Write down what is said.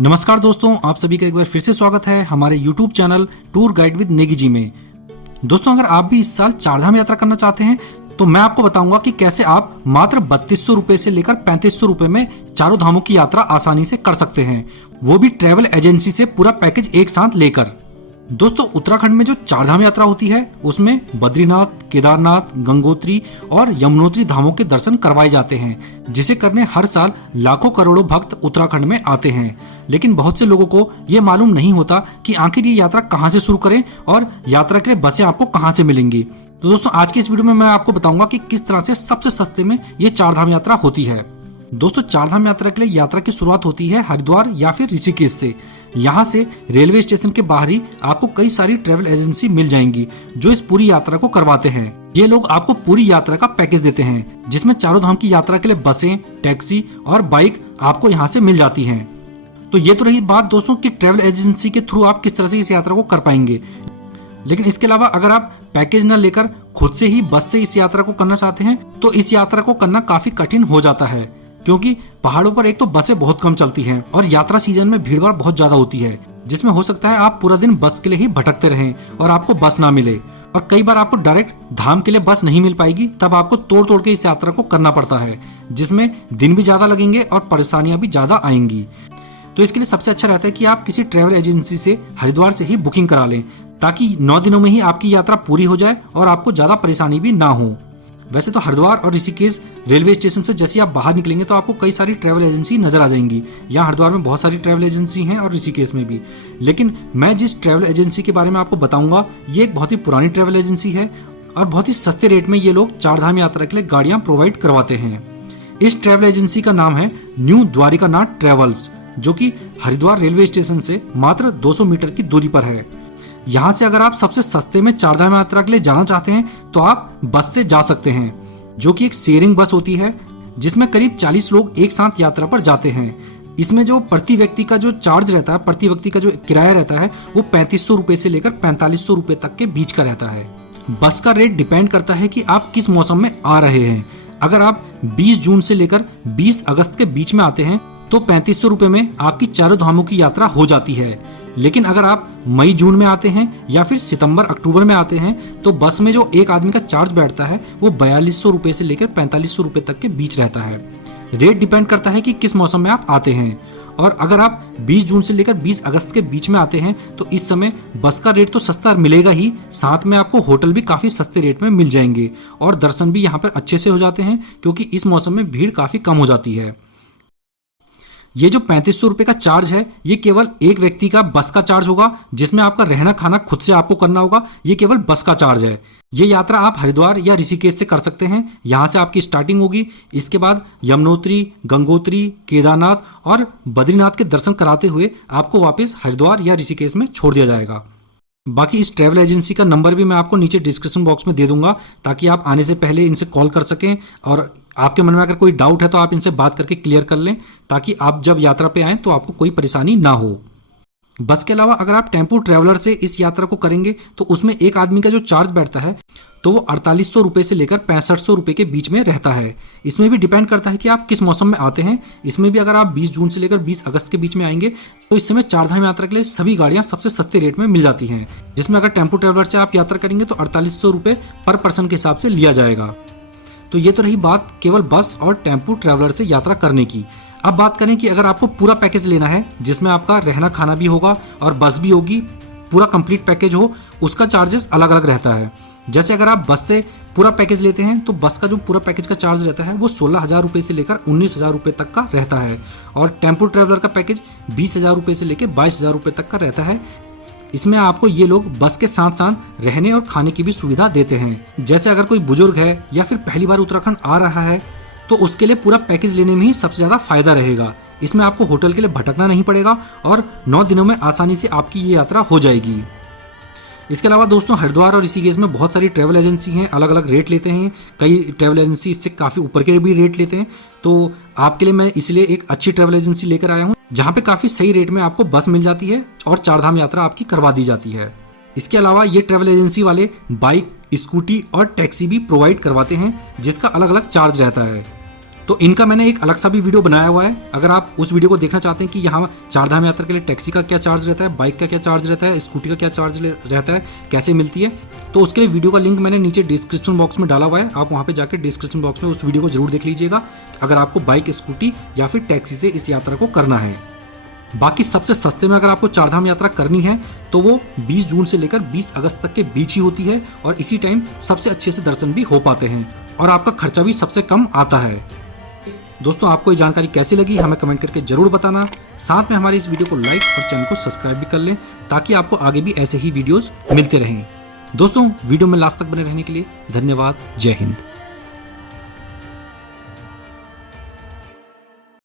नमस्कार दोस्तों, आप सभी का एक बार फिर से स्वागत है हमारे YouTube channel tour guide with Negi ji में। दोस्तों, अगर आप भी इस साल चारधाम यात्रा करना चाहते हैं तो मैं आपको बताऊंगा कि कैसे आप मात्र 3200 रुपए से लेकर 3500 रुपए में चारों धामों की यात्रा आसानी से कर सकते हैं, वो भी ट्रेवल एजेंसी से पूरा पैकेज एक साथ लेकर। दोस्तों, उत्तराखंड में जो चारधाम यात्रा होती है उसमें बद्रीनाथ, केदारनाथ, गंगोत्री और यमुनोत्री धामों के दर्शन करवाए जाते हैं, जिसे करने हर साल लाखों करोड़ों भक्त उत्तराखंड में आते हैं। लेकिन बहुत से लोगों को ये मालूम नहीं होता कि आखिर ये यात्रा कहाँ से शुरू करें और यात्रा के लिए बसें आपको कहाँ से मिलेंगी। तो दोस्तों, आज की इस वीडियो में मैं आपको बताऊंगा कि किस तरह से सबसे सस्ते में ये चारधाम यात्रा होती है। दोस्तों, चारधाम यात्रा के लिए यात्रा की शुरुआत होती है हरिद्वार या फिर ऋषिकेश से। यहाँ से रेलवे स्टेशन के बाहर ही आपको कई सारी ट्रेवल एजेंसी मिल जाएंगी जो इस पूरी यात्रा को करवाते हैं। ये लोग आपको पूरी यात्रा का पैकेज देते हैं, जिसमें चारों धाम की यात्रा के लिए बसें, टैक्सी और बाइक आपको यहाँ से मिल जाती हैं। तो ये तो रही बात दोस्तों कि ट्रेवल एजेंसी के थ्रू आप किस तरह से इस यात्रा को कर पाएंगे। लेकिन इसके अलावा अगर आप पैकेज न लेकर खुद से ही बस से इस यात्रा को करना चाहते हैं तो इस यात्रा को करना काफी कठिन हो जाता है, क्योंकि पहाड़ों पर एक तो बसें बहुत कम चलती हैं और यात्रा सीजन में भीड़ भाड़ बहुत ज्यादा होती है, जिसमें हो सकता है आप पूरा दिन बस के लिए ही भटकते रहें और आपको बस ना मिले। और कई बार आपको डायरेक्ट धाम के लिए बस नहीं मिल पाएगी, तब आपको तोड़ तोड़ के इस यात्रा को करना पड़ता है, जिसमें दिन भी ज्यादा लगेंगे और परेशानियां भी ज्यादा आएंगी। तो इसके लिए सबसे अच्छा रहता है कि आप किसी ट्रेवल एजेंसी से हरिद्वार से ही बुकिंग करा लें, ताकि 9 दिनों में ही आपकी यात्रा पूरी हो जाए और आपको ज्यादा परेशानी भी ना हो। वैसे तो हरिद्वार और ऋषिकेश रेलवे स्टेशन से जैसे आप बाहर निकलेंगे तो आपको कई सारी ट्रैवल एजेंसी नजर आ जाएंगी। यहाँ हरिद्वार में बहुत सारी ट्रैवल एजेंसी हैं और ऋषिकेश में भी। लेकिन मैं जिस ट्रैवल एजेंसी के बारे में आपको बताऊंगा, ये एक बहुत ही पुरानी ट्रैवल एजेंसी है और बहुत ही सस्ते रेट में ये लोग चारधाम यात्रा के लिए गाड़ियां प्रोवाइड करवाते हैं। इस ट्रैवल एजेंसी का नाम है न्यू द्वारिकानाथ ट्रेवल्स, जो कि हरिद्वार रेलवे स्टेशन से मात्र 200 मीटर की दूरी पर है। यहाँ से अगर आप सबसे सस्ते में चारधाम यात्रा के लिए जाना चाहते हैं तो आप बस से जा सकते हैं, जो कि एक शेयरिंग बस होती है, जिसमें करीब 40 लोग एक साथ यात्रा पर जाते हैं। इसमें जो प्रति व्यक्ति का जो चार्ज रहता है, प्रति व्यक्ति का जो किराया रहता है, वो 3500 रुपए से लेकर 4500 रुपए तक के बीच का रहता है। बस का रेट डिपेंड करता है कि आप किस मौसम में आ रहे हैं। अगर आप 20 जून से लेकर 20 अगस्त के बीच में आते हैं तो 3500 रुपए में आपकी चारों धामों की यात्रा हो जाती है। लेकिन अगर आप मई जून में आते हैं या फिर सितंबर अक्टूबर में आते हैं तो बस में जो एक आदमी का चार्ज बैठता है वो 4200 रुपए से लेकर 4500 रुपए तक के बीच रहता है। रेट डिपेंड करता है कि किस मौसम में आप आते हैं। और अगर आप 20 जून से लेकर 20 अगस्त के बीच में आते हैं तो इस समय बस का रेट तो सस्ता मिलेगा ही, साथ में आपको होटल भी काफी सस्ते रेट में मिल जाएंगे और दर्शन भी यहाँ पर अच्छे से हो जाते हैं, क्योंकि इस मौसम में भीड़ काफी कम हो जाती है। ये जो 3500 रुपए का चार्ज है, ये केवल एक व्यक्ति का बस का चार्ज होगा, जिसमें आपका रहना खाना खुद से आपको करना होगा। ये केवल बस का चार्ज है। ये यात्रा आप हरिद्वार या ऋषिकेश से कर सकते हैं। यहाँ से आपकी स्टार्टिंग होगी। इसके बाद यमुनोत्री, गंगोत्री, केदारनाथ और बद्रीनाथ के दर्शन कराते हुए आपको वापस हरिद्वार या ऋषिकेश में छोड़ दिया जाएगा। बाकी इस ट्रैवल एजेंसी का नंबर भी मैं आपको नीचे डिस्क्रिप्शन बॉक्स में दे दूंगा, ताकि आप आने से पहले इनसे कॉल कर सकें और आपके मन में अगर कोई डाउट है तो आप इनसे बात करके क्लियर कर लें, ताकि आप जब यात्रा पे आएं तो आपको कोई परेशानी ना हो। बस के अलावा अगर आप टेम्पो ट्रैवलर से इस यात्रा को करेंगे तो उसमें एक आदमी का जो चार्ज बैठता है तो वो 4800 रुपए से लेकर 6500 रुपए के बीच में रहता है। इसमें भी डिपेंड करता है कि आप किस मौसम में आते हैं। इसमें भी अगर आप 20 जून से लेकर 20 अगस्त के बीच में आएंगे तो इस समय चारधाम यात्रा के लिए सभी गाड़ियां सबसे सस्ते रेट में मिल जाती हैं, जिसमें अगर टेम्पो ट्रैवलर से आप यात्रा करेंगे तो 4800 रुपए पर पर्सन के हिसाब से लिया जाएगा। तो ये तो रही बात केवल बस और टेम्पो ट्रैवलर से यात्रा करने की। अब बात करें कि अगर आपको पूरा पैकेज लेना है, जिसमें आपका रहना खाना भी होगा और बस भी होगी, पूरा कंप्लीट पैकेज हो, उसका चार्जेस अलग अलग रहता है। जैसे अगर आप बस से पूरा पैकेज लेते हैं तो बस का जो पूरा पैकेज का चार्ज रहता है वो 16,000 रुपए से लेकर 19,000 रुपए तक का रहता है। और टेम्पो ट्रैवलर का पैकेज 20,000 रुपए से लेकर 22,000 रुपए तक का रहता है। इसमें आपको ये लोग बस के साथ साथ रहने और खाने की भी सुविधा देते हैं। जैसे अगर कोई बुजुर्ग है या फिर पहली बार उत्तराखंड आ रहा है तो उसके लिए पूरा पैकेज लेने में ही सबसे ज्यादा फायदा रहेगा। इसमें आपको होटल के लिए भटकना नहीं पड़ेगा और 9 दिनों में आसानी से आपकी ये यात्रा हो जाएगी। इसके अलावा दोस्तों, हरिद्वार और ऋषिकेश में बहुत सारी ट्रैवल एजेंसी हैं, अलग अलग रेट लेते हैं। कई ट्रैवल एजेंसी इससे काफी ऊपर के भी रेट लेते हैं। तो आपके लिए मैं इसलिए एक अच्छी ट्रैवल एजेंसी लेकर आया हूँ, जहाँ पे काफी सही रेट में आपको बस मिल जाती है और चारधाम यात्रा आपकी करवा दी जाती है। इसके अलावा ये ट्रैवल एजेंसी वाले बाइक, स्कूटी और टैक्सी भी प्रोवाइड करवाते हैं, जिसका अलग अलग चार्ज रहता है। तो इनका मैंने एक अलग सा भी वीडियो बनाया हुआ है। अगर आप उस वीडियो को देखना चाहते हैं कि यहाँ चारधाम यात्रा के लिए टैक्सी का क्या चार्ज रहता है, बाइक का क्या चार्ज रहता है, स्कूटी का क्या चार्ज रहता है, कैसे मिलती है, तो उसके लिए वीडियो का लिंक मैंने नीचे डिस्क्रिप्शन बॉक्स में डाला हुआ है। आप वहाँ पे जाकर डिस्क्रिप्शन बॉक्स में उस वीडियो को जरूर देख लीजिएगा अगर आपको बाइक, स्कूटी या फिर टैक्सी से इस यात्रा को करना है। बाकी सबसे सस्ते में अगर आपको चारधाम यात्रा करनी है तो वो 20 जून से लेकर 20 अगस्त तक के बीच ही होती है और इसी टाइम सबसे अच्छे से दर्शन भी हो पाते हैं और आपका खर्चा भी सबसे कम आता है। दोस्तों, आपको ये जानकारी कैसी लगी हमें कमेंट करके जरूर बताना। साथ में हमारी इस वीडियो को लाइक और चैनल को सब्सक्राइब भी कर लें ताकि आपको आगे भी ऐसे ही वीडियोस मिलते रहें। दोस्तों, वीडियो में लास्ट तक बने रहने के लिए धन्यवाद। जय हिंद।